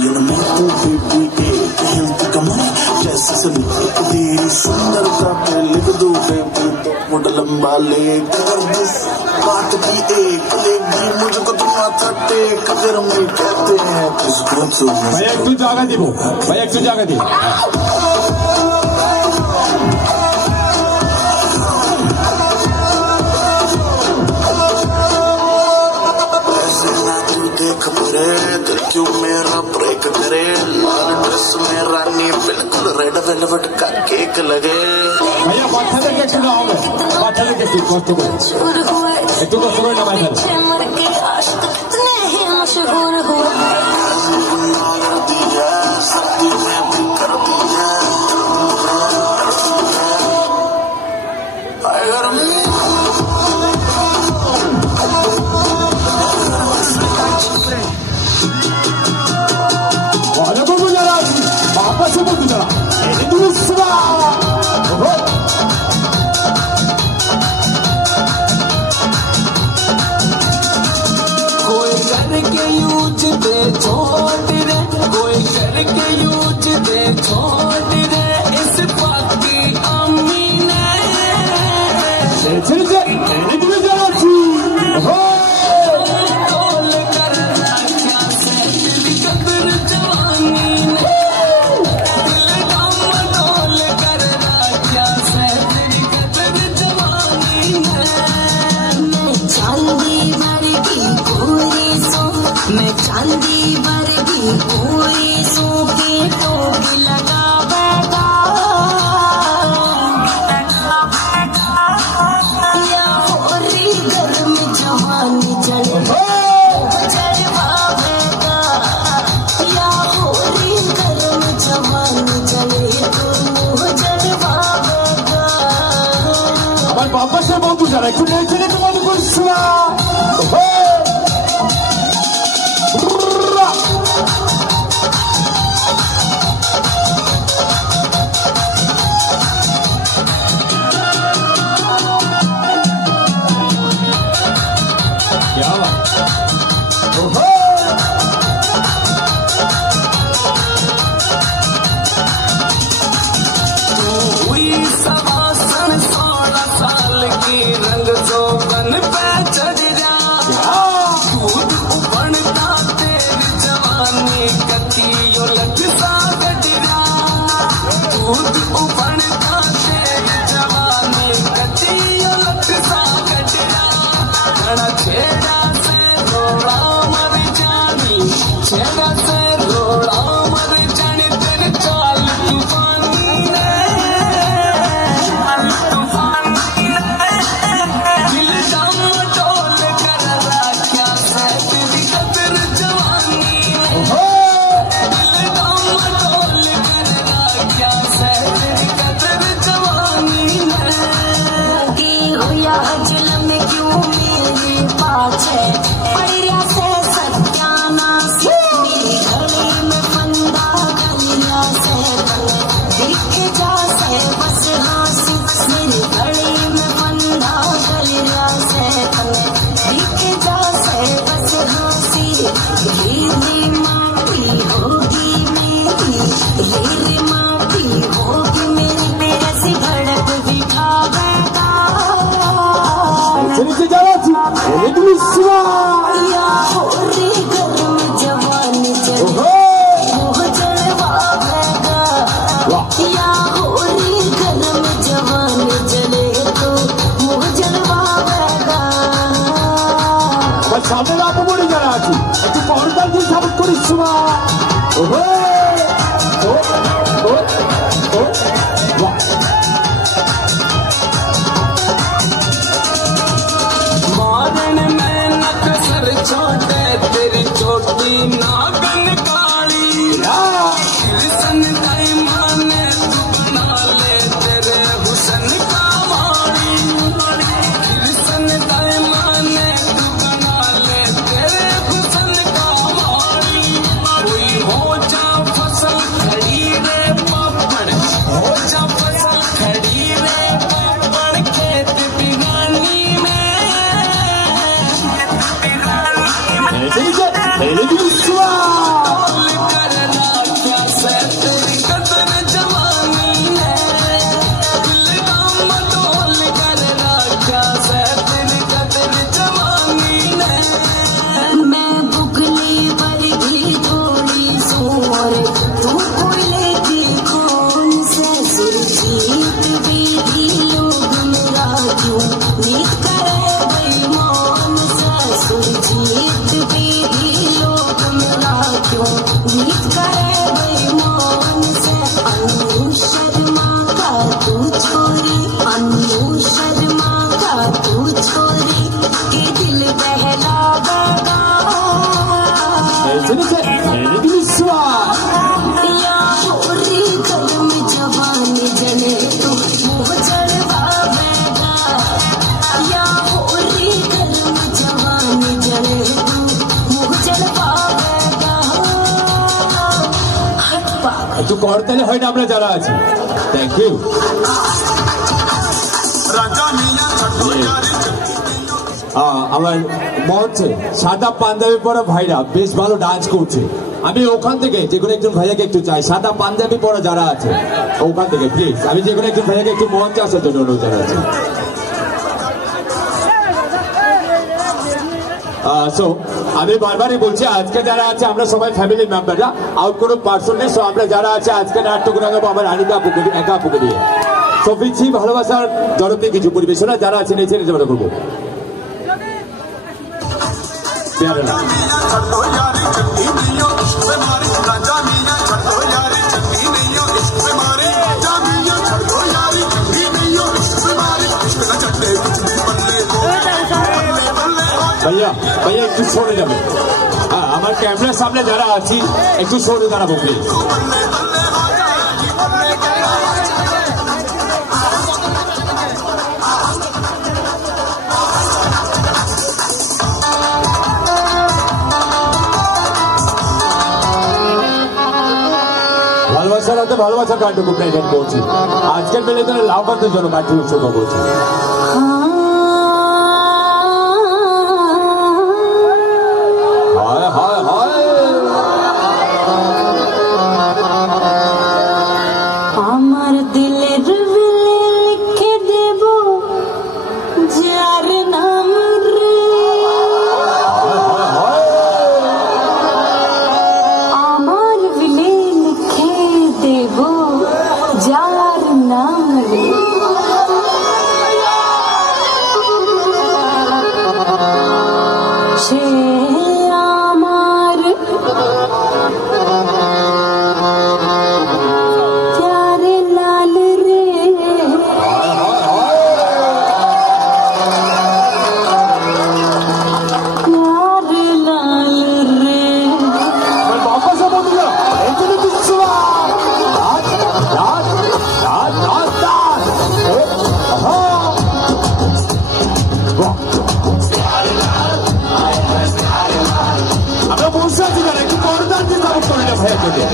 मिलन में तू बेबी एक हिंद कमर जैसे सलीके तेरी सुंदरता पे लिख दूं बेबी तो मुड़ लंबा लेकर बस बात भी एक लेगी मुझको तो माथा टेक फिर मैं कहते हैं किसको तू भाई एक तू जागा दी वो भाई एक तू जागा दी दिल क्यों मेरा ब्रेक करे लाल ड्रेस में रानी बिल्कुल रेड वेलवेट का केक लगे भैया बात है कि ना होगा बात है कि कष्ट को एक तो कष्ट को ना भाई मशहूर हुआ दिया सर्दी में भी कर दिया कोई करके यूज दे छोड़ रे कोई करके यूज दे छोड़ रे इस बात की अम्मी ने तोल कर रखा से तेरी कदर जवानी ने दिल दम तोल कर रखा से तेरी कदर जवानी ने चांदी वर्गी कोई सो मैं चांदी वर्गी कोई सो के टोपी लगा बैठा या होरी गर्म जवानी चढ़वा बैठा या होरी गर्म जवानी चढ़े तो चढ़वा बैठा अब वापस से बहुत जा रहा है कुछ नहीं चले तुम्हारे को सुना क्या हुई सवासन 16 साल की रंग जोबन पे चढ़ जा दूध उबलता तेरी जवानी कतियो लग सा गडरा दूध उबलता तेरी जवानी कतियो लग सा गडरा घड़ा छेड़ा से रोड़ा मर जानी छेड़ा से रोड़ा मर जानी तेरे चाल तूफानी ने दिल दम टोल कर रखा से तेरी कदर जवानी ने दिल दम टोल कर रखा से तेरी कदर जवानी ने होया जुल्म में क्यों मेरे पाछे पड़िया से सत्यानाश मेरी गली में फंदा गलिया से दिख जा से बस हासी मेरी गली में फंदा गलिया से दिख जा से बस हासी हीरे माटी होगी मेरी हीरे माटी होगी मेरी मेरे से भड़क दिखा बैठा चली से जावा थी एक मिसवा या होरी गर्म जवानी चढ़े मुँह चढ़वा बैठा या होरी गर्म जवानी चढ़े तो मुँह चढ़वा बैठा बस सामने ना तो बोली जा रहा थी तू पौड़ कर दी सब को मिसवा ओहो ओ वाह मारन में नक्सर छोटे तेरी चोटी नागन काली कृष्ण दाई माने तू बना ले तेरे हुसन का वाली कृष्ण दाई माने तू बना ले तेरे हुसन का वाली कोई हो जा फसल खड़ी रे करे बेईमान से अन्नू शर्मा का तू छोरी अन्नू शर्मा का तू छोरी के दिल बहलावेगा या होरी गर्म जवानी जले तू मुँह चढ़वावेगा या होरी गर्म जवानी जले तू मुँह चढ़वावेगा हट पागल একটু করতালে হয় না আমরা যারা আছি থ্যাংক ইউ আমার মঞ্চে সাদা পাঞ্জাবি পরা ভাইরা বেশ ভালো ডান্স করছে আমি ওখান থেকে যে কোনো একজন ভাইয়াকে একটু চাই সাদা পাঞ্জাবি পরা যারা আছে ওখান থেকে প্লিজ আমি যে কোনো একজন ভাইয়াকে একটু মঞ্চে আসার জন্য অনুরোধ জানাচ্ছি সো আমি বারবারই বলছি আজকে যারা আছে আমরা সবাই ফ্যামিলি মেম্বাররা আউট কোনো পার্সন নেই সো আমরা যারা আছে আজকে নাট্যগুলো গাবো আমার আনিকা আপুকে একা আপুকে দিয়ে সো ফিরছি ভালোবাসার জনপ্রি কিছু পরিবেশনা যারা আছেন এই ছেলে জমা করবো प्यारे ना भैया भैया एक छोड़े जाबे আমার ক্যামেরার সামনে যারা আছি একটু সরে দাঁড়াবো প্লিজ ভালোবাসার হাতে ভালোবাসার গানটুকু প্রেজেন্ট করছি আজকের বেলেদের লাভবানদের জন্য গানটি উৎসর্গ করছি হায় হায় হায় আমার দিলের লিখে দেব যার নাম রে আমার দিলে লিখে দেব যার নাম রে সে আমার प्यारे लाल रे प्यारे लाल रे बापा से बोल दिया इतनी किस्सा राज राज राज राज राज हाँ আমরা বলছি আছি না একটু পর্দার দিন যাবো করে না ভাইয়া তোকে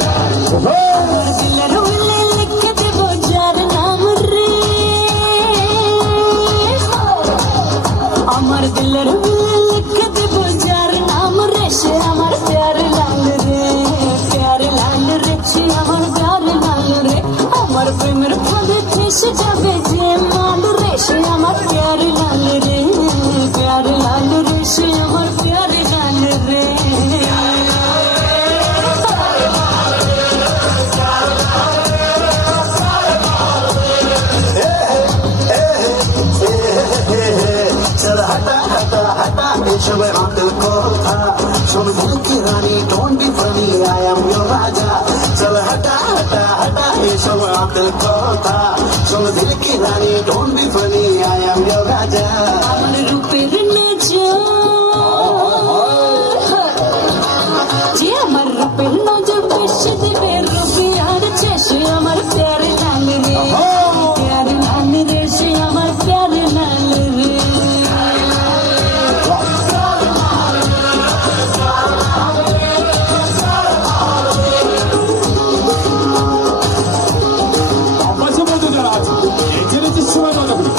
लिख देव जार नाम रे अमर दिलर लिख देव जार नाम रे से अमर प्यार लाल रे से अमर प्यार लाल रे अमर प्रेमर फल ठेस जाबे जे मान रे से अमर प्यार लाल रे से अमर प्यार लाल रे चल हटा हटा हटा सब दिल को था सब दिल की रानी don't be funny I am your raja चल हटा हटा हटा सब दिल को था सब दिल की रानी don't be funny I am your raja আমার রূপের নজর যে আমার রূপের নজর বেশি দেবে রূপিয়ার চেষে আমার প্যার লাল রে সে আমার প্যার লাল রে বাপা সে বলতে যারা আছে এই ছেলে যে সময় মজা করি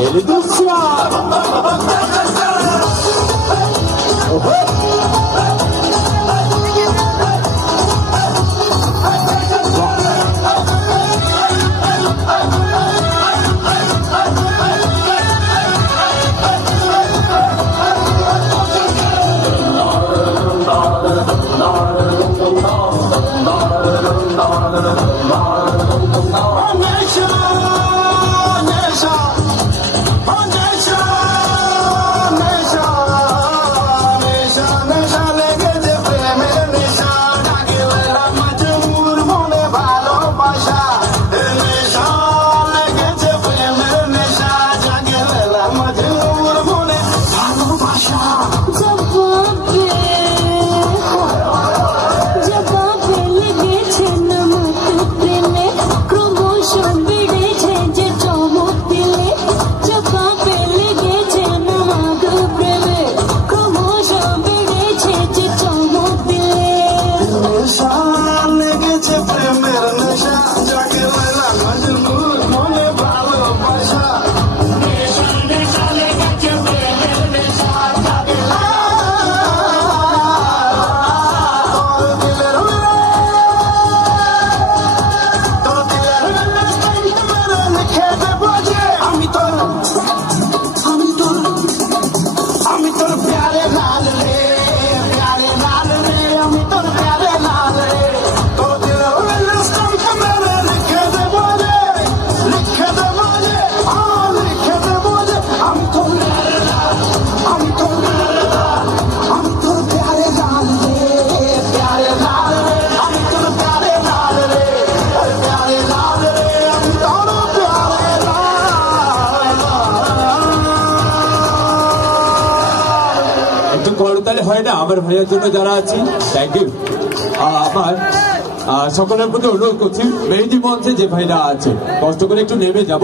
Ele do suave. করতালে হয় না আমার ভাইয়ের জন্য যারা আছি থ্যাংক ইউ আমার সকলের প্রতি অনুরোধ করছি মেহেদি মঞ্চে যে ভাইরা আছে কষ্ট করে একটু নেমে যাব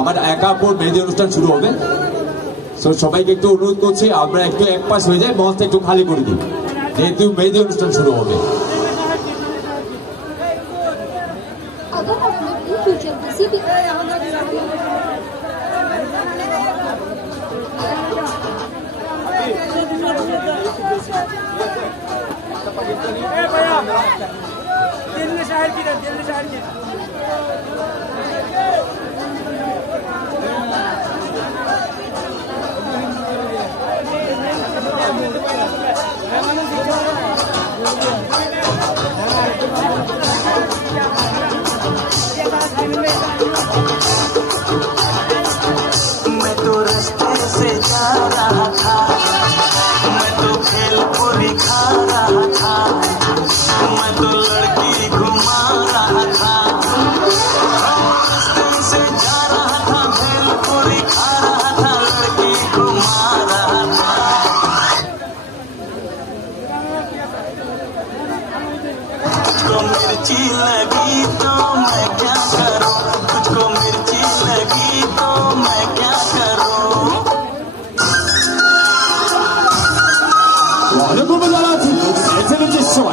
আমার একা পর মেহেদি অনুষ্ঠান শুরু হবে সবাইকে একটু অনুরোধ করছি আমরা একটু এক পাশ হয়ে যাই মঞ্চটা একটু খালি করে দিই যেহেতু মেহেদি অনুষ্ঠান শুরু হবে दिल में शायर की दिल में शायर की मैं तो रास्ते से जा रहा था मैं तो भेलपुरी खा रहा था मैं तो लड़की घुमा रहा था रास्ते से जा रहा था भेलपुरी खा रहा था लड़की घुमा रहा था तुझको मिर्ची लगी तो मैं क्या करूं तुझको मिर्ची लगी तो मैं क्या करूं 어느 부분 알아지 세세는 짓소와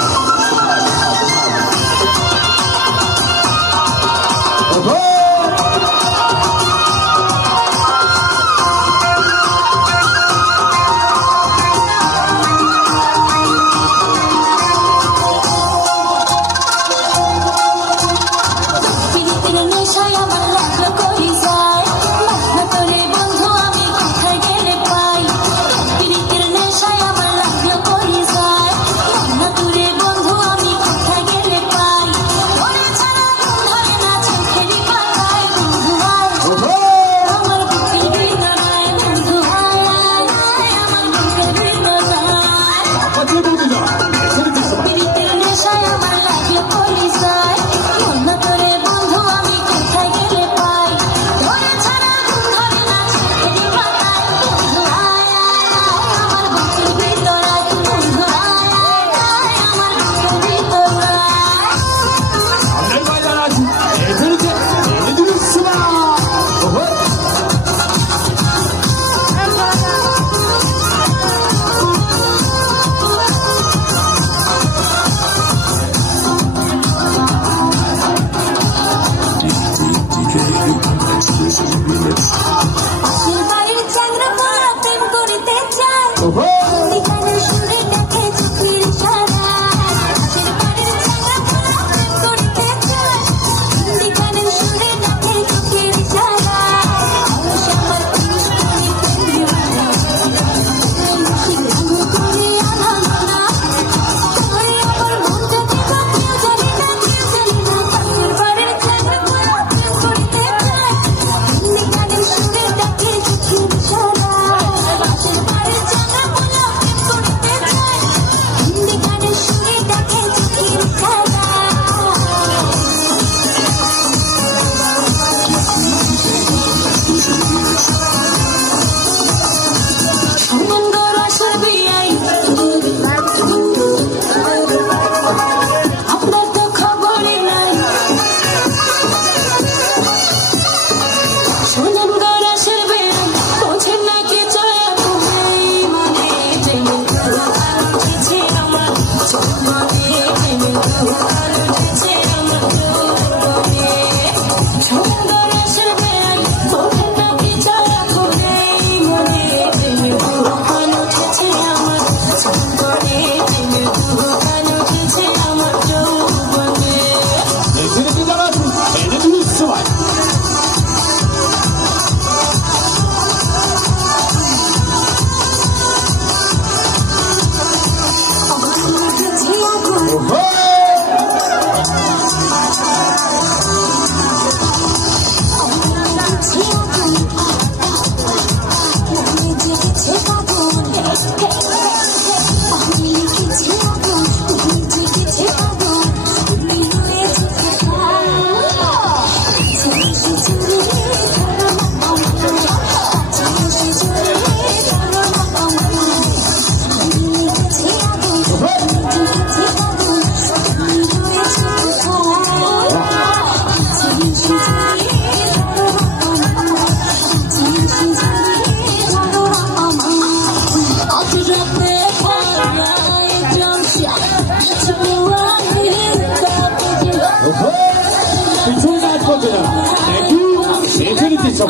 পিছনে ডান্স করছে যারা থ্যাংক ইউ দেখে নিচ্ছি সব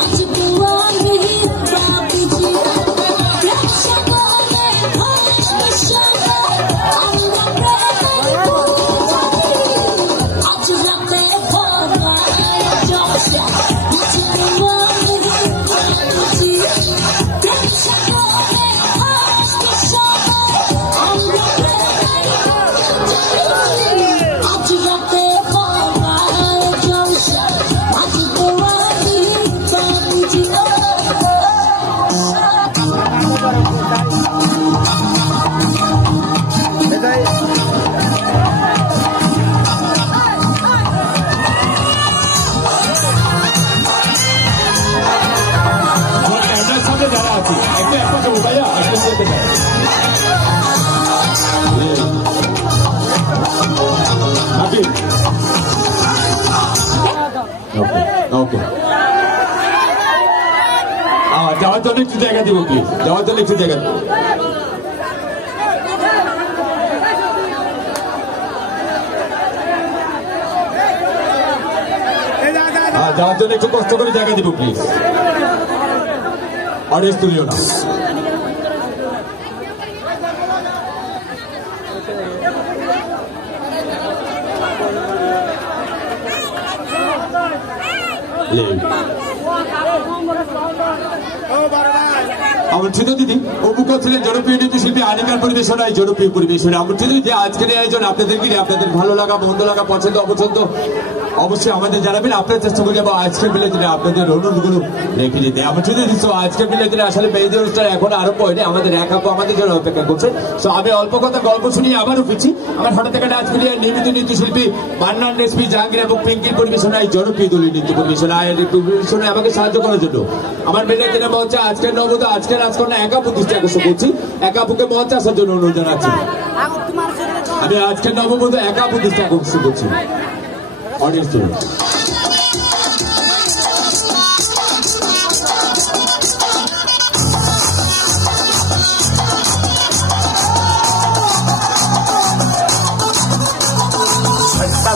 ওকে যাওয়ার জন্য একটু জায়গা দিব প্লিজ যাওয়ার জন্য একটু জায়গা যাওয়ার জন্য একটু কষ্ট করে জায়গা দিব প্লিজ অডিয়েন্স তুলিও না আমন্ত্রিত দিদি অমুক ছিলেন জনপ্রিয় নৃত্যশিল্পী আনিকার পরিবেশনায় জনপ্রিয় পরিবেশনা আমন্ত্রিত যে আজকের আয়োজন আপনাদের ঘিরে আপনাদের ভালো লাগা মন্দ লাগা পছন্দ অপছন্দ অবশ্যই আমাদের জানাবেন আপনার চেষ্টা করে যাবো আজকের মিলে দিনে আপনাদের অনুরোধগুলো রেখে দিতে আমন্ত্রিত দিচ্ছ আজকের মিলে দিনে আসলে মেহেদি অনুষ্ঠান এখন আরম্ভ হয়নি আমাদের এক আপু আমাদের জন্য অপেক্ষা করছে তো আমি অল্প কথা গল্প শুনিয়ে আবারও ফিরছি আমার হঠাৎ থেকে নাচ মিলিয়ে নিয়মিত নৃত্যশিল্পী মান্নান রেসপি জাহাঙ্গীর এবং পিঙ্কির পরিবেশনায় জনপ্রিয় দলীয় নৃত্য পরিবেশনায় পরিবেশনায় আমাকে সাহায্য করার জন্য আমার মিলে দিনে মঞ্চে আজকের নবদ আজকের রাজকন্যা একা প্রতিষ্ঠা আকর্ষণ করছি একা আপুকে মঞ্চে আসার জন্য অনুরোধ জানাচ্ছি আমি আজকের নববধ একা প্রতিষ্ঠা আকর্ষণ করছি অডিয়েন্স তুলুন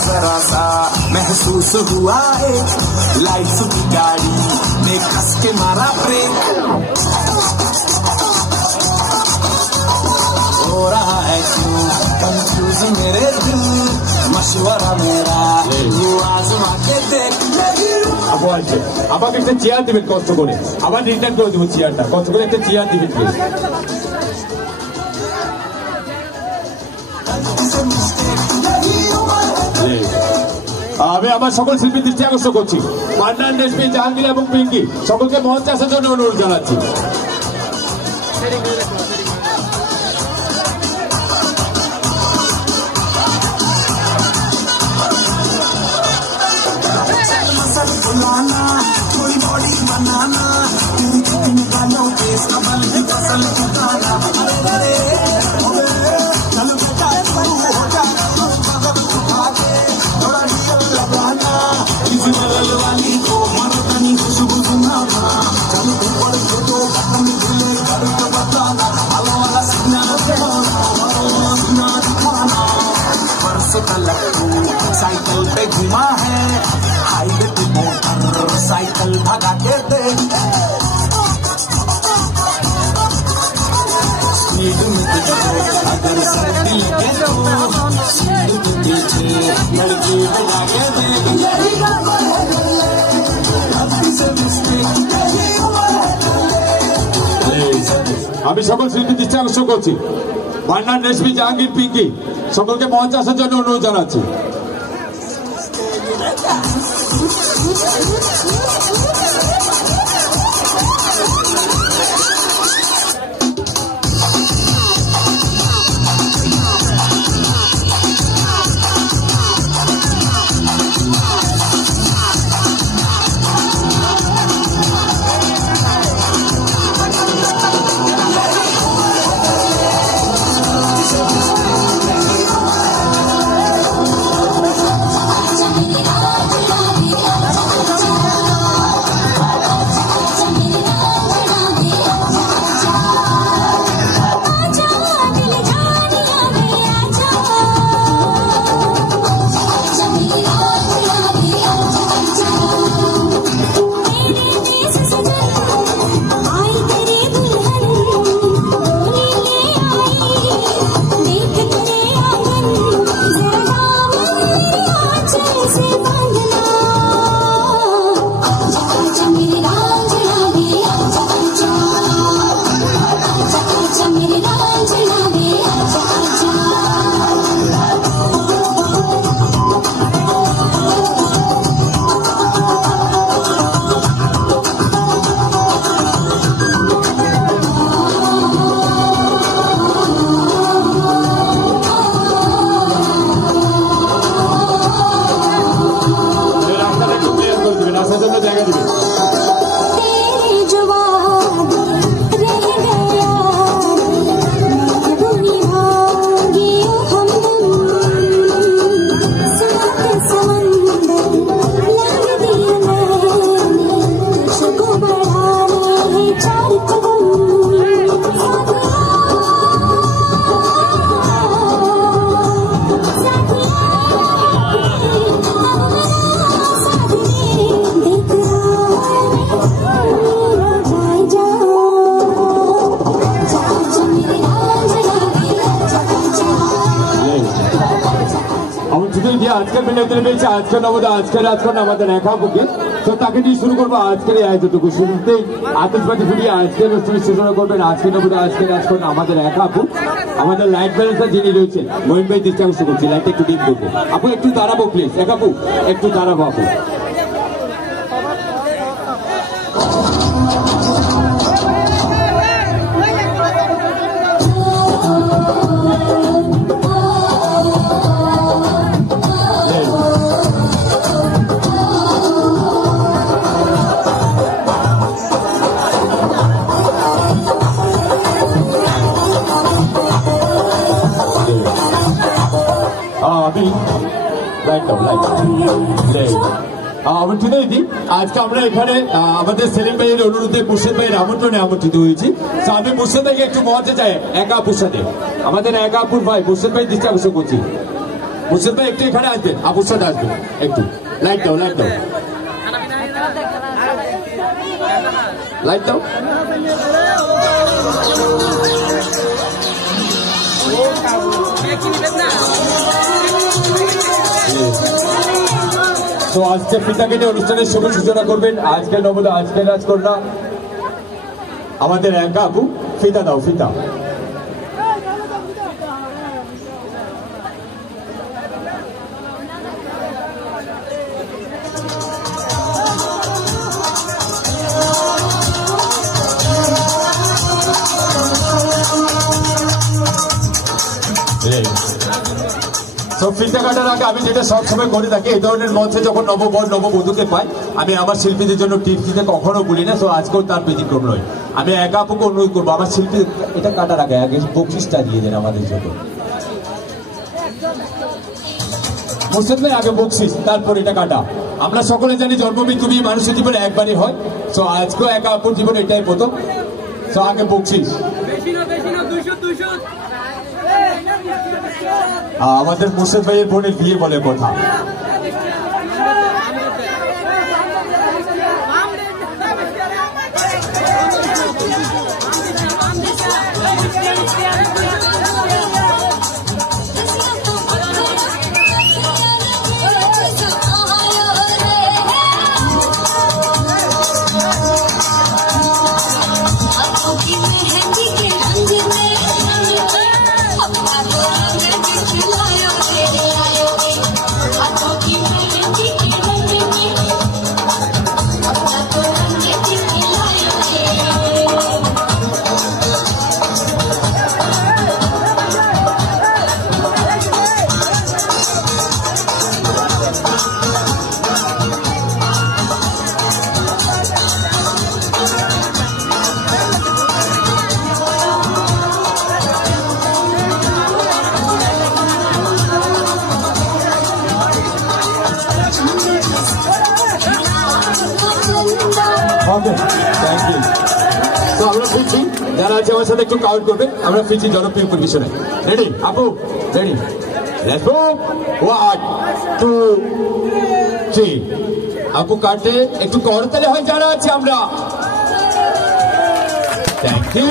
जरा सा महसूस हुआ एक लाइफ की गाड़ी में खस के मारा ब्रेक हो रहा है क्यों कंफ्यूज मेरे दिल मशवरा मेरा तू आजमा के देख আপু আসবে আমাকে একটা চেয়ার দিবেন কষ্ট করে আবার রিটার্ন করে দেবো চেয়ারটা কষ্ট করে একটা চেয়ার দিবেন প্লিজ আমি আমার সকল শিল্পী দৃষ্টি আকর্ষণ করছি মান্নান রেসপি জাহাঙ্গীর এবং পিঙ্কি সকলকে মঞ্চে আসার জন্য অনুরোধ জানাচ্ছি थोड़ी बॉडी बनाना गानों के सबल की फसल चुकाना चलो बेटा शुरू हो जा थोड़ा रियल लगाना किसी बगल वाली को मरतनी खुशबू सुनाना चलो ऊपर दो कदम दिले कर के बताना हवा वाला सीना दिखाना परसों तलक साइकिल पे घुमा है हाईवे पे मोटर साइकिल भगा के दे अगर सर्दी लगे तो सीट के पीछे लड़की भगा के दे আমি সকল শিল্পী দৃষ্টি আকর্ষণ করছি মান্নান রেসপি জাহাঙ্গীর পিঙ্কি সকলকে মঞ্চে আসার জন্য অনুরোধ জানাচ্ছি বসার জন্য জায়গা দিবে। আজকের বিনোদনের পেয়েছে আজকের নবদা আজকের রাজকন্যা আমাদের একা বুকে, তো তাকে দিয়ে শুরু করবো আজকের এই আয়োজনটুকু। শুরুতেই আতশবাজি ফুটিয়ে আজকের অনুষ্ঠানের সূচনা করবেন আজকের নবদা আজকের রাজকন্যা আমাদের একা আপু। আমাদের লাইট ব্যালেন্সার যিনি রয়েছেন মহিন ভাই দৃষ্টি আকর্ষণ করছি, লাইটটা একটু ডিম করবো। আপু একটু দাঁড়াবো প্লিজ, একা আপু একটু দাঁড়াবো আপু। আজকে আমরা এখানে আমাদের সেলিম ভাইয়ের অনুরোধে মুর্শিদ ভাইয়ের আমন্ত্রণে আমন্ত্রিত হয়েছি। আমি মুর্শিদ ভাইকে একটু মহাতে চাই একা আপুর সাথে, আমাদের একা আপুর ভাই মুর্শিদ ভাই দৃষ্টি আকর্ষণ করছি। মুর্শিদ ভাই একটু এখানে আসবেন, আপুর সাথে আসবেন, একটু লাইট দাও, লাইট দাও, লাইট দাও। তো আজকে ফিতা কেটে অনুষ্ঠানের শুভ সূচনা করবেন আজকের নবদা আজকের রাজকন্যা আমাদের একা আপু। ফিতা দাও, ফিতা। ফিতা কাটার আগে আমি যেটা সবসময় করে থাকি, এই ধরনের মঞ্চে যখন নববর নববধূকে পাই আমি আমার শিল্পীদের জন্য টিপস দিতে কখনো বলি না। তো আজকেও তার ব্যতিক্রম নয়। আমি একা আপুকে অনুরোধ করবো আমার শিল্পী এটা কাটার আগে আগে বকশিসটা দিয়ে দেন আমাদের জন্য। মুর্শিদ ভাই আগে বকশিস, তারপর এটা কাটা। আমরা সকলে জানি জন্মমৃত্যু নিয়ে মানুষের জীবনে একবারই হয়। তো আজকেও একা আপুর জীবনে এটাই প্রথম। তো আগে বকশিস। আমাদের মুর্শিদ ভাইয়ের বোনের বিয়ে বলে কথা। তো আমরা ফিরছি, যারা আছে আমার সাথে একটু কাউন্ট করবেন। আমরা ফিরছি জনপ্রিয় পরিবেশনে। রেডি আপু? রেডি? Let's go. 1 2 3। আপু কাটে একটু করতালে হয় যারা আছে আমরা। Thank you.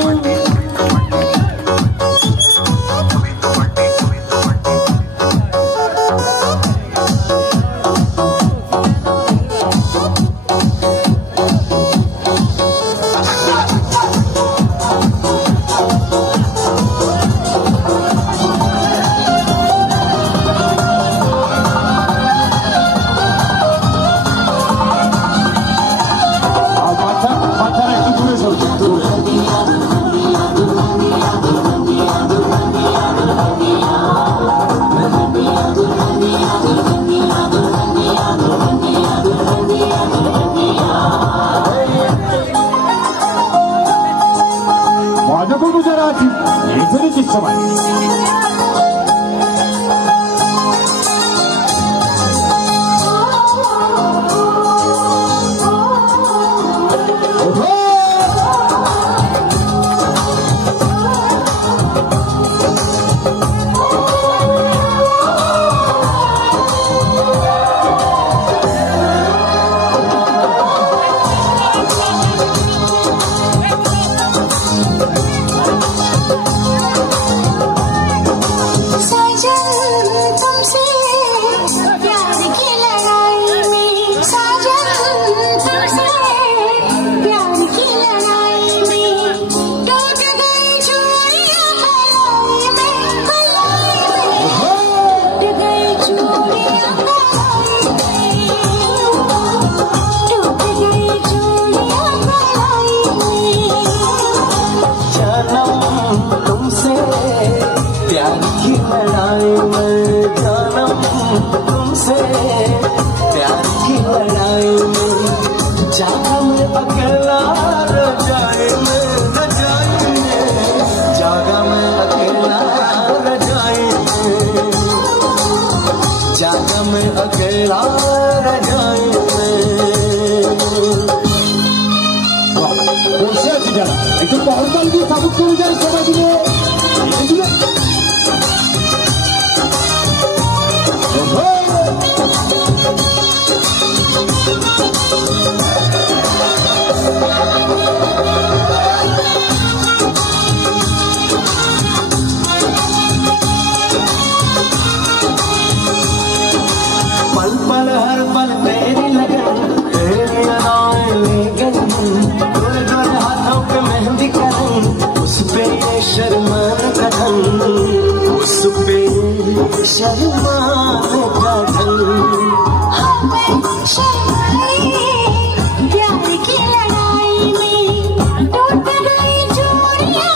अकेला रजाई में বসে আছি যারা একটু পহরতাল দিয়ে সাপোর্ট করে যায় সবাই মিলে पल पल हर पल तेरी लगन तेरी अदाएं ले गई गोरे गोरे हाथों पे मेहंदी करन उस पे ये शर्मान कदम उस पे ये शर्मान कदम प्यार की लड़ाई में टूट गई चूड़ियां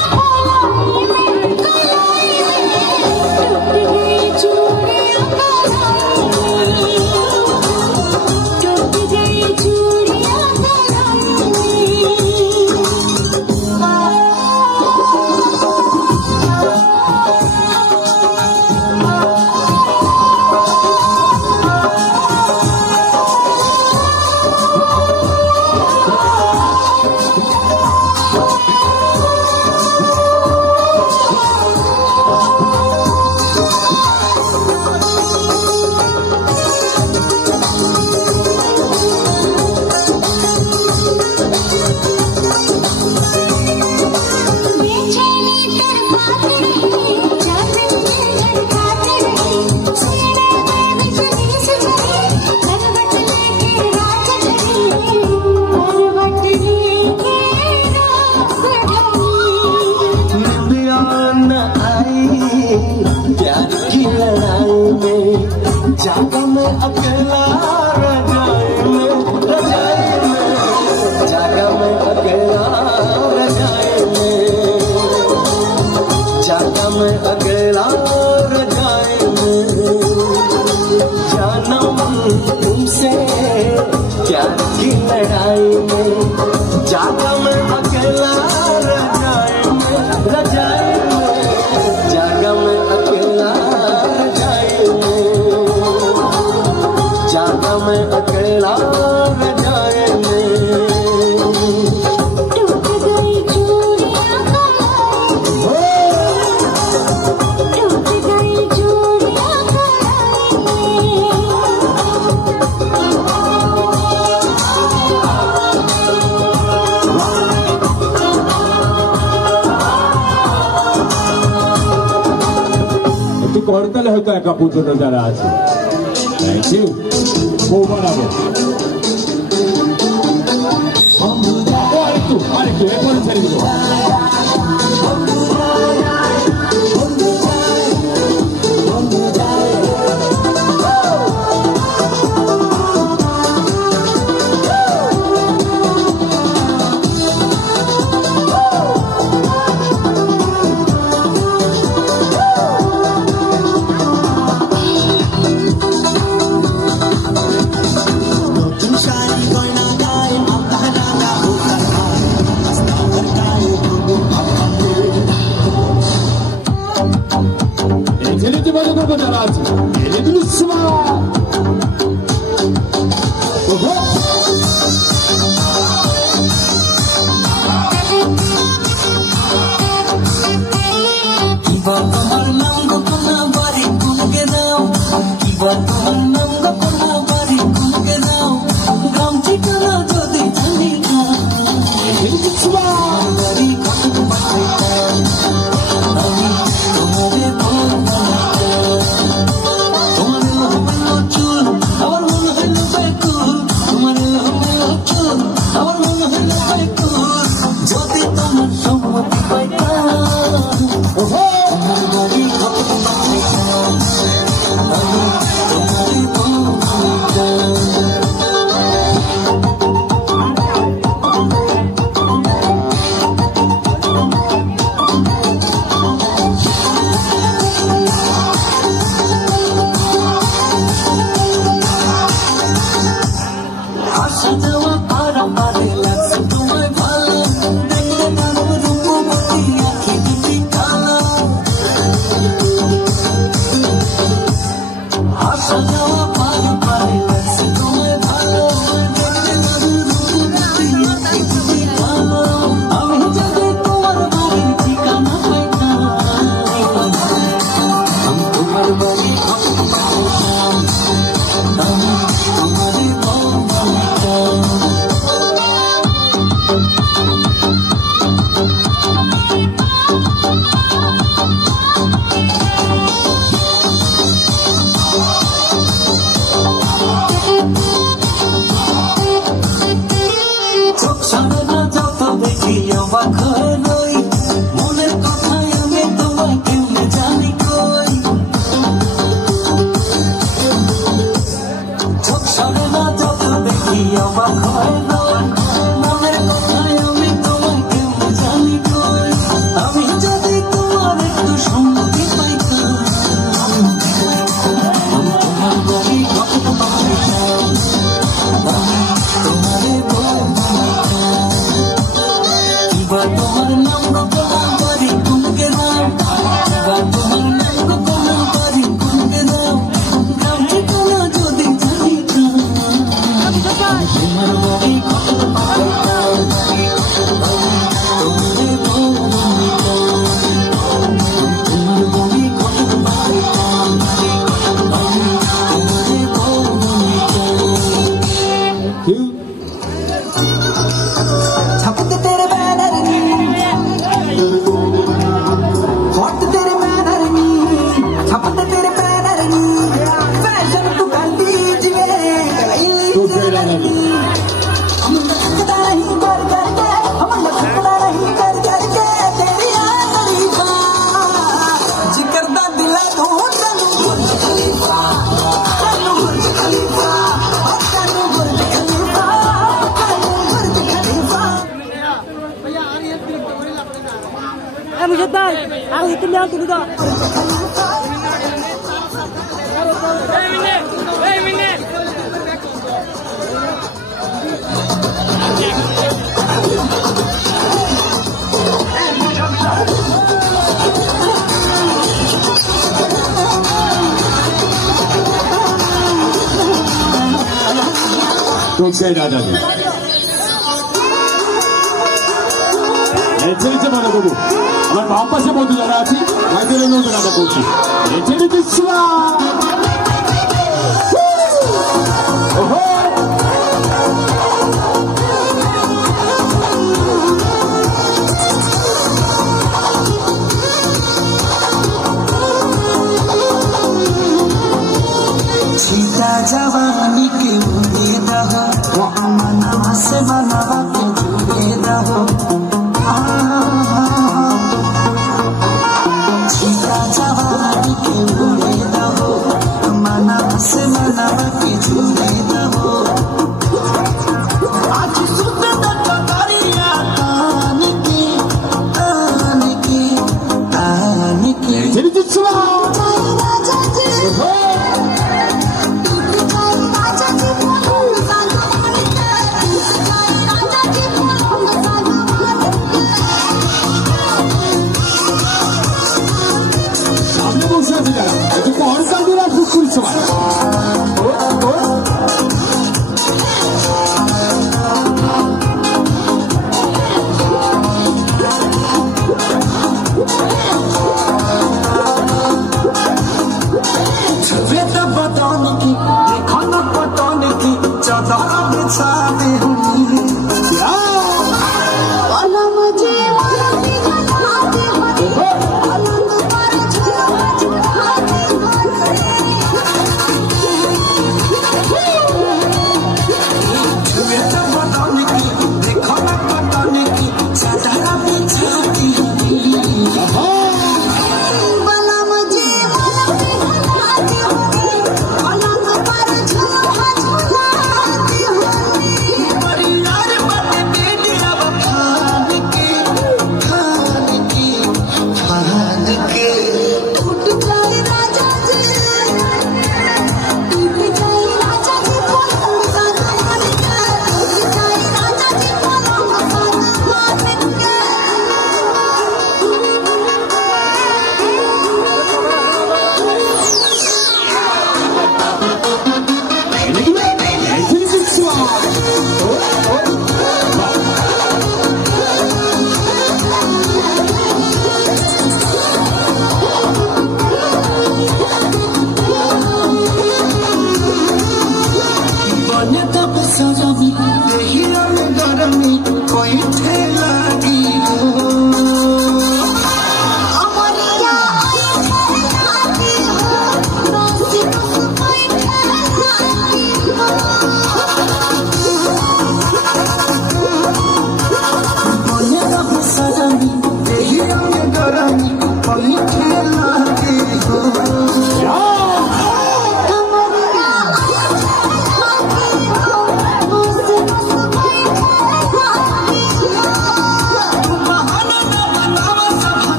कलाई में टूट गई चूड़ियां टूट गई चूड़ियां प्यार की लड़ाई में जागा मैं अकेला रजाई में जागा मैं अकेला रजाई में जागा मैं अकेला रजाई में जानम तुमसे प्यार की लड़ाई में जागा मैं अकेला रजाई में जागा मैं अकेला रजाई में जागा मैं अकेला रजाई में टूट गई चूड़ियां टूट गई चूड़ियां একটু করতালে হয়তো একা পুজোটা যারা আছে থ্যাংক ইউ খুব বানাবো আরেকটু এরপরে ছেড়ে দিল ছেলেটি মজা করবো যারা আছে এগুলো তোমার নাম গোপনা বাড়ি কুমকে দাও তোমার নাম গোপনা বাড়ি কুমকে দাও গ্রাম ঠিকানা যদি জানি না বাড়ি কত পাঠাইতাম আমি তোমারে তোমার হলো চুল আমার মনে হলো বেকুল তোমার হলো চুল আমার মনে হলো বেকুল যদি তোমার সম্মতি পাইতাম আসা যাওয়া পারা পারে লাগছে তোমায় ভালো দেখলে নাম রূপবতী আখি দুটি কালো আসা যাওয়া পারা পারে Say that again. Let's mana babu. Amar bappa se bodu jara achi. Maidele no jara kochi. Let's dishwa. Oho. Chita jawani ke mudeda ho amana se manawa ke judeda ho Chita jawani ke mudeda ho amana se manawa ke judeda ho Aaj sudda takariya taaniki Let's dishwa.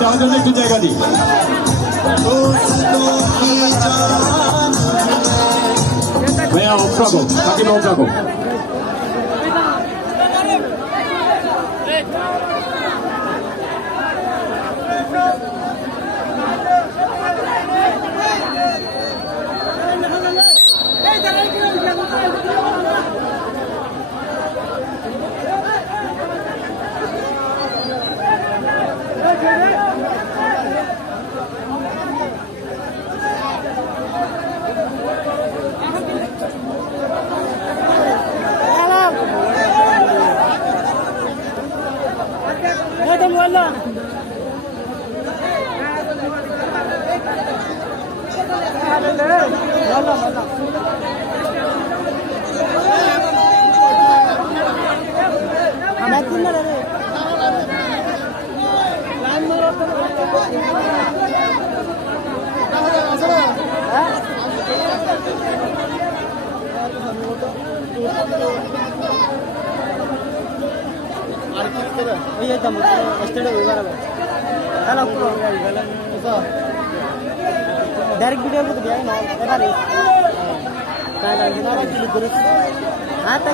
যাওয়ার জন্য একটু জায়গা দিই। ভাইয়া of রাখো, কাকিমা of রাখো। Direct video को दिया ना एबार काय लागले ना क्लिक करू आता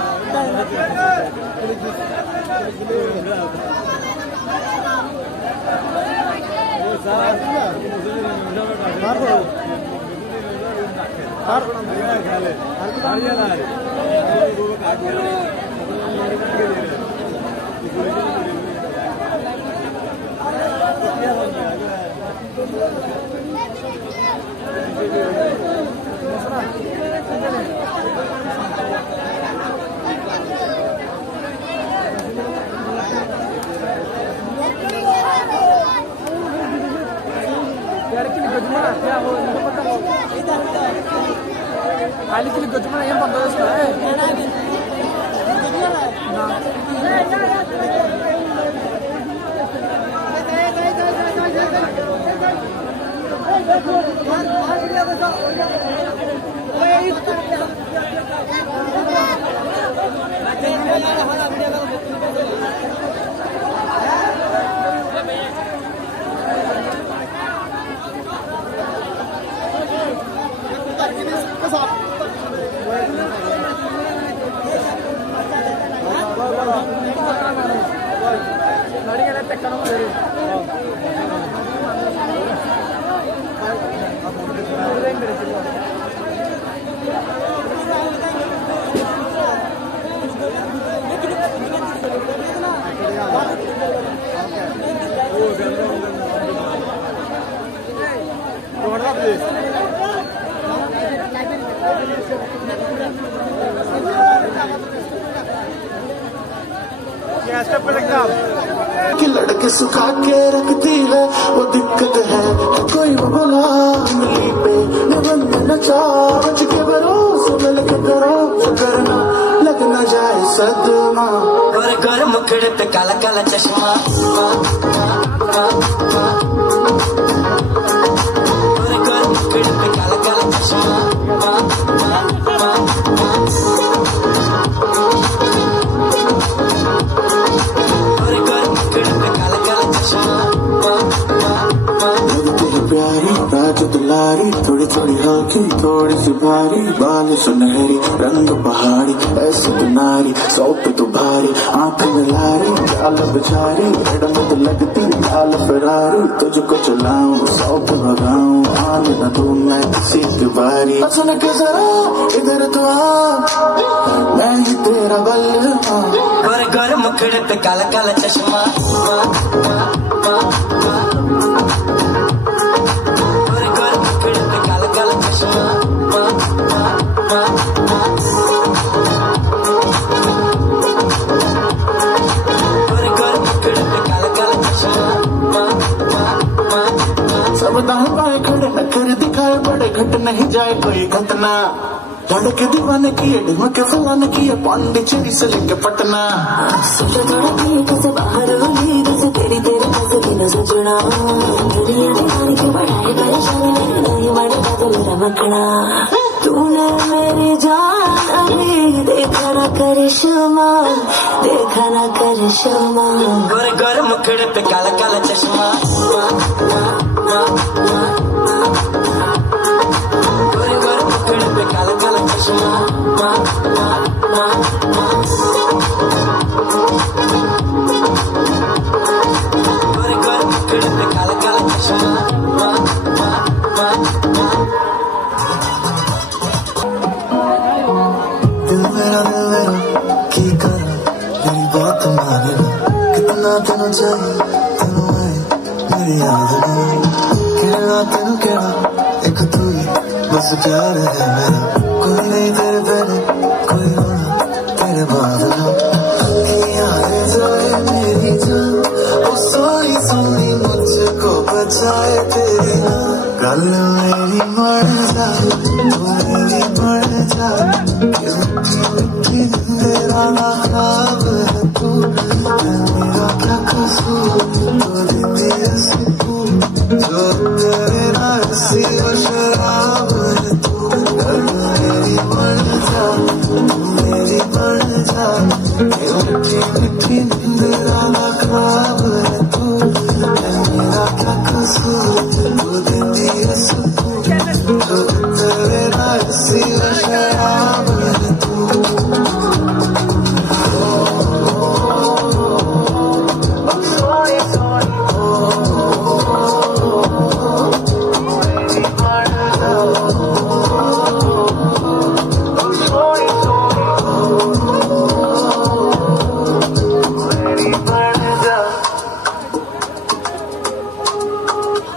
खाली के लिए गजमा ఏం పంపేస్తా कि लड़के सुखा के रखती है वो दिक्कत है कोई बोला उंगली पे निबंध नचा बच के भरोसे मिल के करो करना लग न जाए सदमा गोर गोर मुखड़े पे काला काला चश्मा गोर गोर मुखड़े पे काला काला चश्मा प्यारी राज दुलारी थोड़ी थोड़ी हल्की थोड़ी सी भारी बाल सुनहरी रंग पहाड़ी ऐसी तो नारी सौ पे तो भारी आंख में लारी चाल बेचारी मैडम तो लगती लाल फरारी तुझको चलाऊं सौ पे भगाऊं आने न दूं मैं किसी की बारी सुन के जरा इधर तो आ मैं ही तेरा बल्लवा गोर गोर मुखड़े पे काला काला चश्मा सब दाएं बाएं खड़े न कर दिखाए बड़े घट नहीं जाए कोई घटना लड़के दीवाने किए ढिमके फलाने किए पांडिचेरी से लेके पटना बाहर होली तेरी तेरे न सजना दुनिया दीवानी के बढ़ाए परेशानी नहीं बड़े मेरा मकड़ा तूने मेरी जान अभी देखा ना करिश्मा देख देखा ना कर शर्मा गोरे गोरे मुखड़े पे काला काला चश्मा गोरे गोरे मुखड़े पे काला काला चश्मा गोरे गोरे मुखड़े पे काला काला चश्मा दिल मेरा की कर मेरी बात माने कितना तेनू चाहिए तेनू आए मेरी याद नहीं कहना तेनू कहना एक तू ही बस प्यार है मेरा कोई नहीं तेरे पहले कोई होना तेरे बाद ना कि आए जाए मेरी जान ओ सोई सोनी मुझको बचाए तेरी गल मेरी मर जाए तू मेरी मर जाए तेरा ना ख्वाब है तू मेरा क्या कसूर तो दे मेरा सुकून जो तेरे ना हंसी और शराब है तू कर मेरी मर जा तू मेरी मर जा ये मीठी मीठी तेरा ना ख्वाब है तू मेरा क्या कसूर तो दे मेरा सुकून जो तेरे ना हंसी और शराब है तू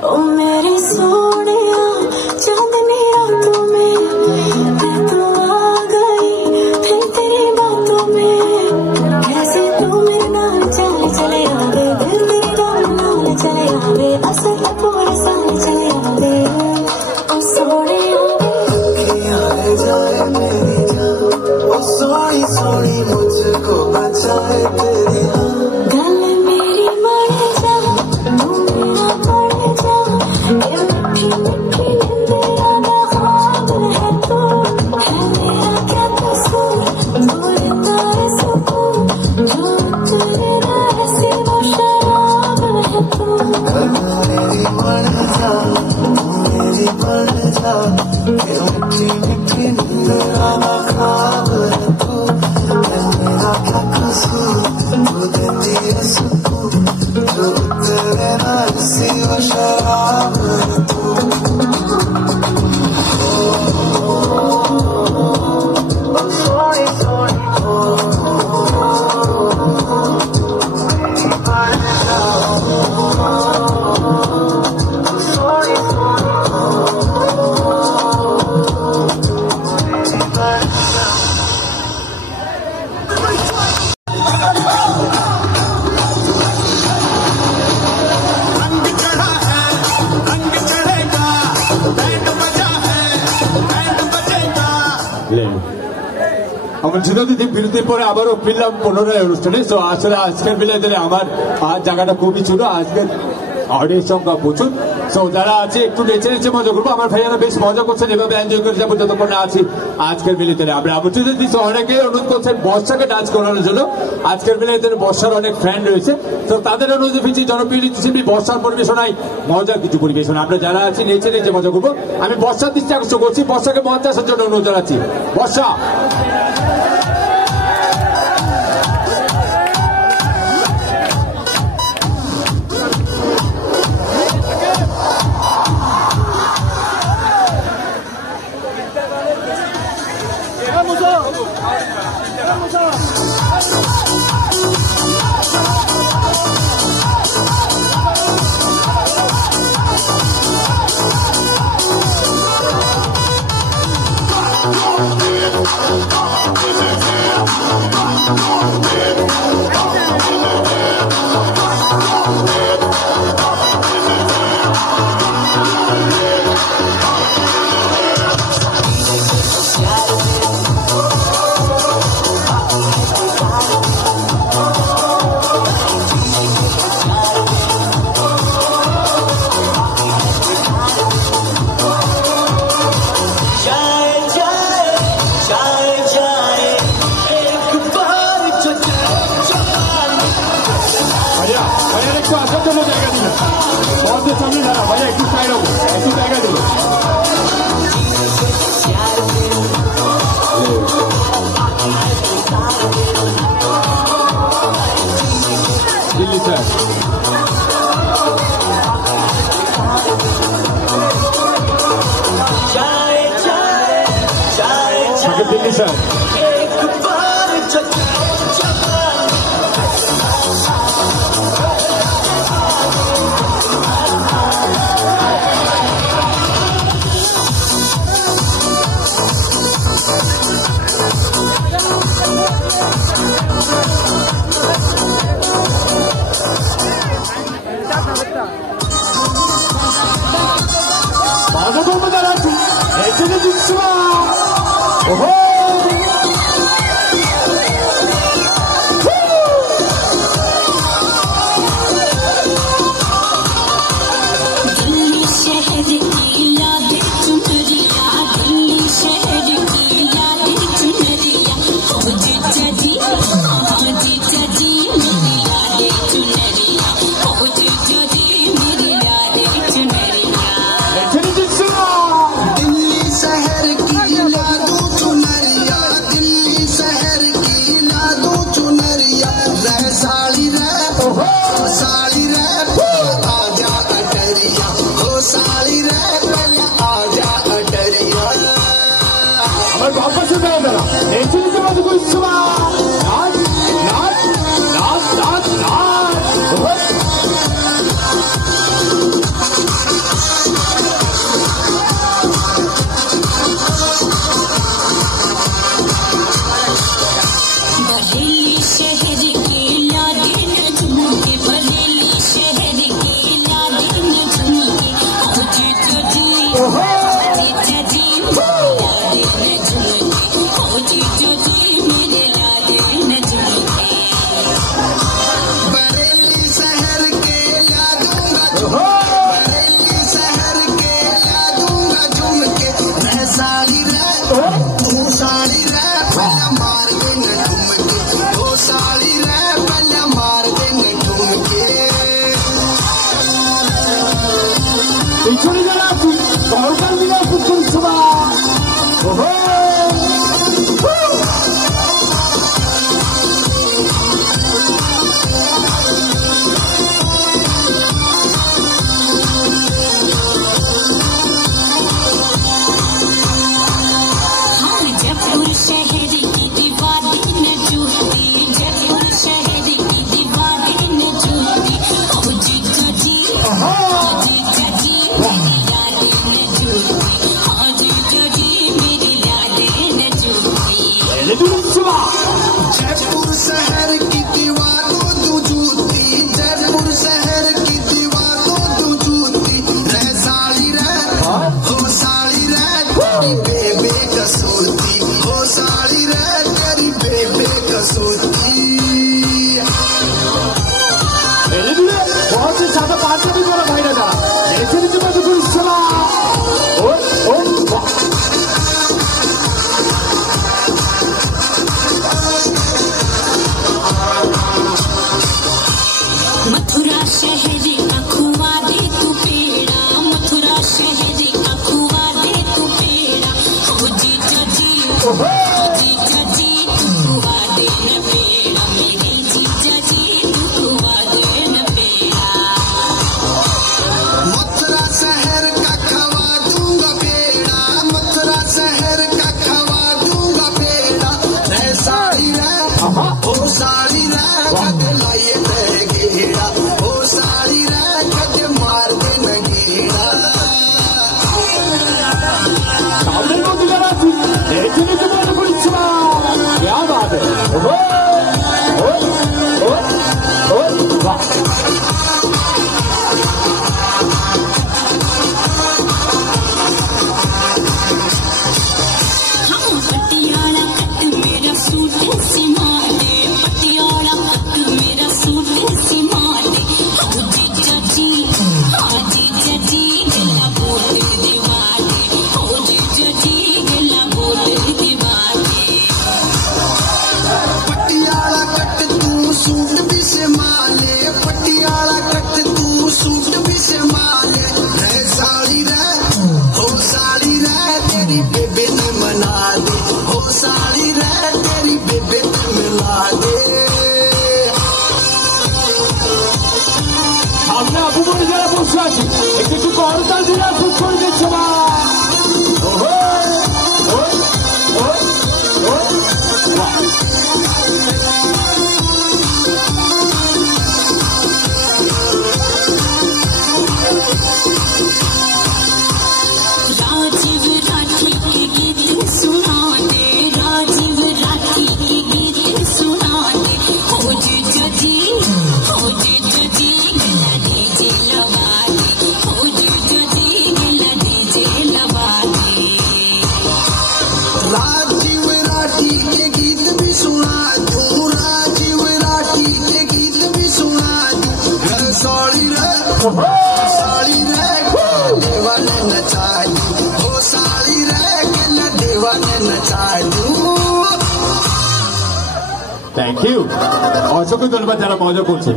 ओ मेरे सोनिया चांदनी रातों में मैं तो आ गई फिर तेरी बातों में कैसे तू मेरे नाल चले आवे दिल मेरे नाल चले आवे असल पूरे साल चले आवे ओ सोनिया आए जाए मेरी जान ओ सोनी सोनी मुझको बचाए तेरी गल मेरी मर जा तू मेरा मर जा ये मीठी मीठी तेरा ना ख्वाब है तू है मेरा क्या कसूर तू देता है सुकून जो तेरे ना हंसी वो शराब है तू मेरी मर जा तू मेरी मर जा ये मीठी मीठी तेरा ना ख्वाब है तू है मेरा क्या कसूर तू देती है सुकून जो तेरे ना हंसी और शराब है तू আমার চিরদিন বিরতির পরে আবারও ফিরলাম পুনরায় অনুষ্ঠানে। তো আসলে আজকের মিলাতে আমার জায়গাটা খুবই ছিল, আজকের অডিয়েন্স সংখ্যা প্রচুর। তো যারা আছে একটু নেচে নেচে মজা করবো, আমার ভাইয়ারা বেশ মজা করছেন, এভাবে এনজয় করে যাবো যতক্ষণ না আছি আজকের মিলিতে। আমরা আমন্ত্রিত দিচ্ছি, অনেকে অনুরোধ করছেন বর্ষাকে ডান্স করানোর জন্য। আজকের মিলিতে বর্ষার অনেক ফ্যান রয়েছে, তো তাদের অনুরোধ ফিরছি জনপ্রিয় নৃত্যশিল্পী বর্ষার পরিবেশনায় মজার কিছু পরিবেশন। আমরা যারা আছি নেচে নেচে মজা করবো। আমি বর্ষার দৃষ্টি আকর্ষণ করছি, বর্ষাকে মঞ্চে আসার জন্য অনুরোধ জানাচ্ছি। বর্ষা Yeah. দাঁড়াবো, একটু জায়গা দেবো। Delhi sir, Sakib Delhi sir. 맞아 너무 잘하지. 애초에 죽지 마. 오호. वापस से जाओ जरा, ऐसे नीचे मत कोई सुबह, नाच, नाच, नाच, नाच, नाच, बरेली शहर की यादें न झुमके, बरेली शहर की यादें न झुमके, ओ जीजा जी, जीजा जी, 이천이 잘하지. 얼간미가 붙은 수바. 오호. जयपुर शहर की दीवारें न झूठी, जयपुर शहर की दीवारें न झूठी, ओ जीजा जी, जीजा जी, मेरी यादें न झूठी, ओ जीजा जी, मेरी यादें न झूठी। जयपुर शहर की दीवारों तू झूठी, जयपुर शहर की दीवारों तू झूठी, रह साली रह, हो साली रह, तेरी बेबे कसौती, हो साली रह, तेरी बेबे कसौती। बहुत से ज्यादा बात भी बोला भाई ना जरा, ऐसे नीचे मत कोई सुबह। ओ मथुरा शहर का खुआ दे तू पेड़ा, मथुरा शहर का खुआ दे तू पेड़ा, ओ जीजा जी, जीजा जी, तू खुआ दे न पेड़ा, मेरे जीजा जी, तू खुआ दे न पेड़ा। मथुरा शहर का खवा दूंगा पेड़ा, मथुरा शहर का खवा दूंगा पेड़ा, रह साली रह, हो साली रह, कद लाइए गेड़ा, हो साली रह, कद मार दे न गेड़ा। सामने को दिखा रहा थी, ऐसे नीचे मत कोई থ্যাংক ইউ, অসংখ্য ধন্যবাদ যারা মজা করছে।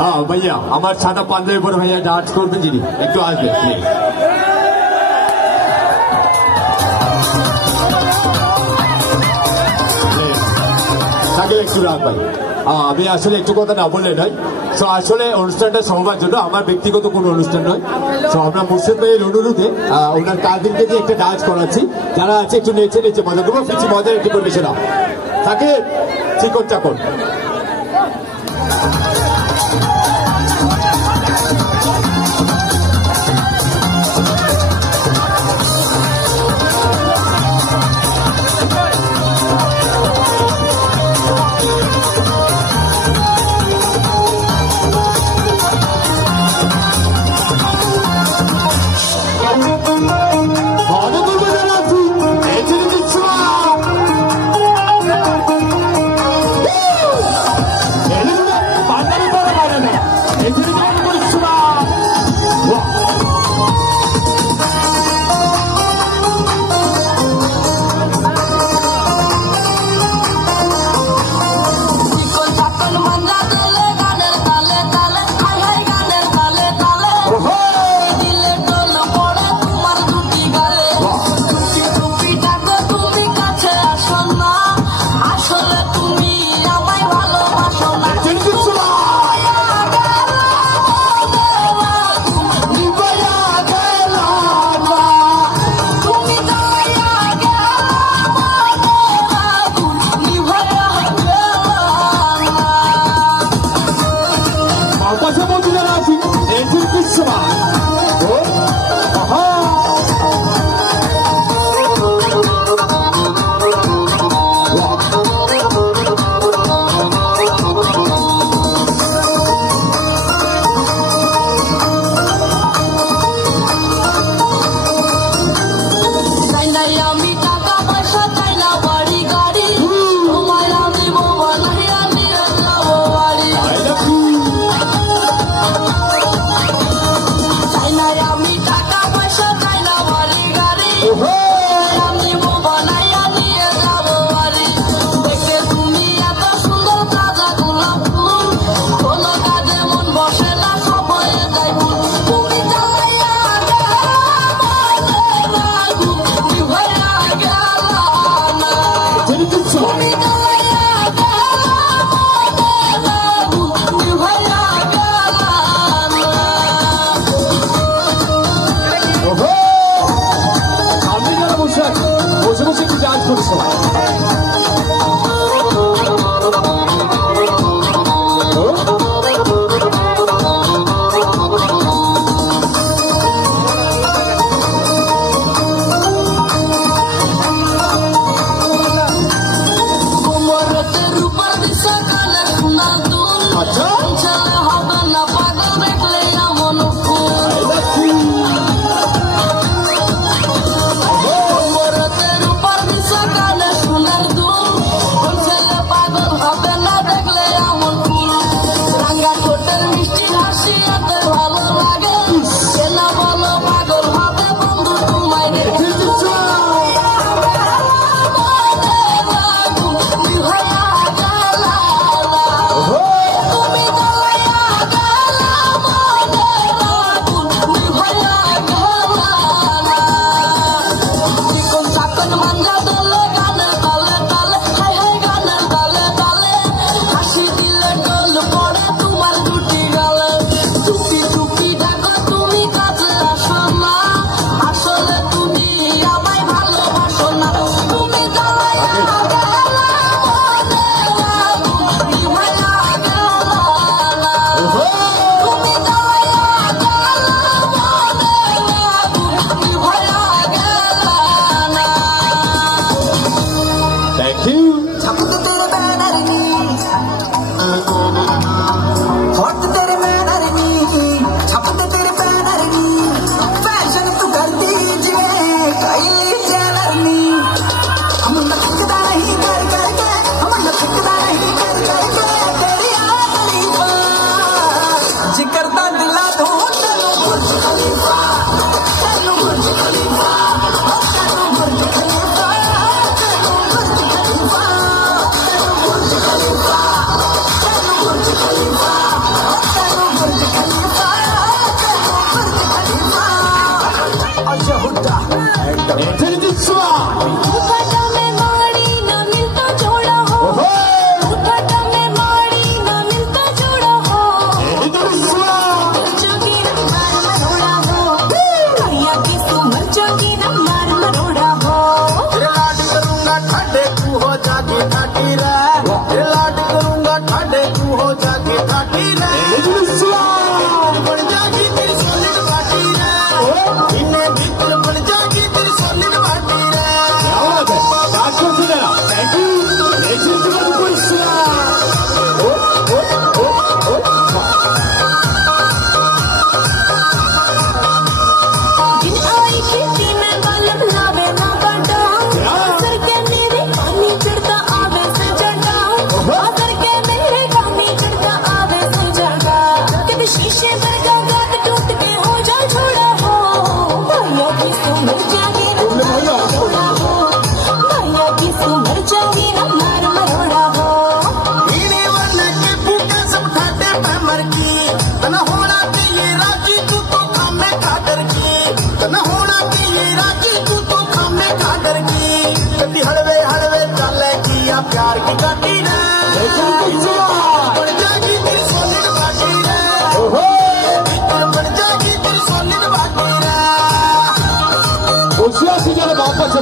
হ্যাঁ ভাইয়া, আমার সাদা পাঞ্জাবি পরে ভাইয়া ডান্স করবেন যিনি, একটু আসবেন প্লিজ। তাকে একটু রাখ ভাই। আমি আসলে একটু কথা না বললে নয়। তো আসলে অনুষ্ঠানটা সবার জন্য, আমার ব্যক্তিগত কোনো অনুষ্ঠান নয়। তো আমরা মুর্শিদ ভাইয়ের অনুরোধে ওনার কাজিনকে দিয়ে একটা ডান্স করাচ্ছি, যারা আছে একটু নেচে নেচে মজা করবো, কিছু মজার একটি পরিবেশন তাকে চিকন চাকন। हुड्डा इंटेलिजेंस उठाटा में माड़ी ना मिलता जोड़ा हो उठाटा में माड़ी ना मिलता जोड़ा हो जागी ना मार मरोड़ा हो करिया की सुमर जागी ना मार मरोड़ा हो लाड करूंगा ठाडे तू हो जाके ठाटी रे लाड करूंगा ठाडे तू हो जाके ठाटी रे बन जागी तेरी सोलिड बाटी रे इन्हें भीतर बन जागी तेरी सोलिड बाटी रे दिन आई खेती में बल्लभ लावे ना काटा सर के मेरे पानी चढ़ता आवे से जटा सर के मेरे पानी चढ़ता आवे से जटा कभी शीशे पर का गाट टूट के हो जा छोड़ा हो भैया की सुमर जागी ना मार मरोड़ा हो भैया की सुमर जागी ना मार मरोड़ा हो इन्हें वरना के भूखे सब ठाटे पे मर की तना होना चाहिए राजी तू तो खामे खादर की तना होना चाहिए राजी तू तो खामे खादर की कभी हड़वे हड़वे चले की या प्यार की काटी रे बन जागी तेरी सोलिड बाटी रे बन जागी तेरी सोलिड बाटी रे उसी जगह वापस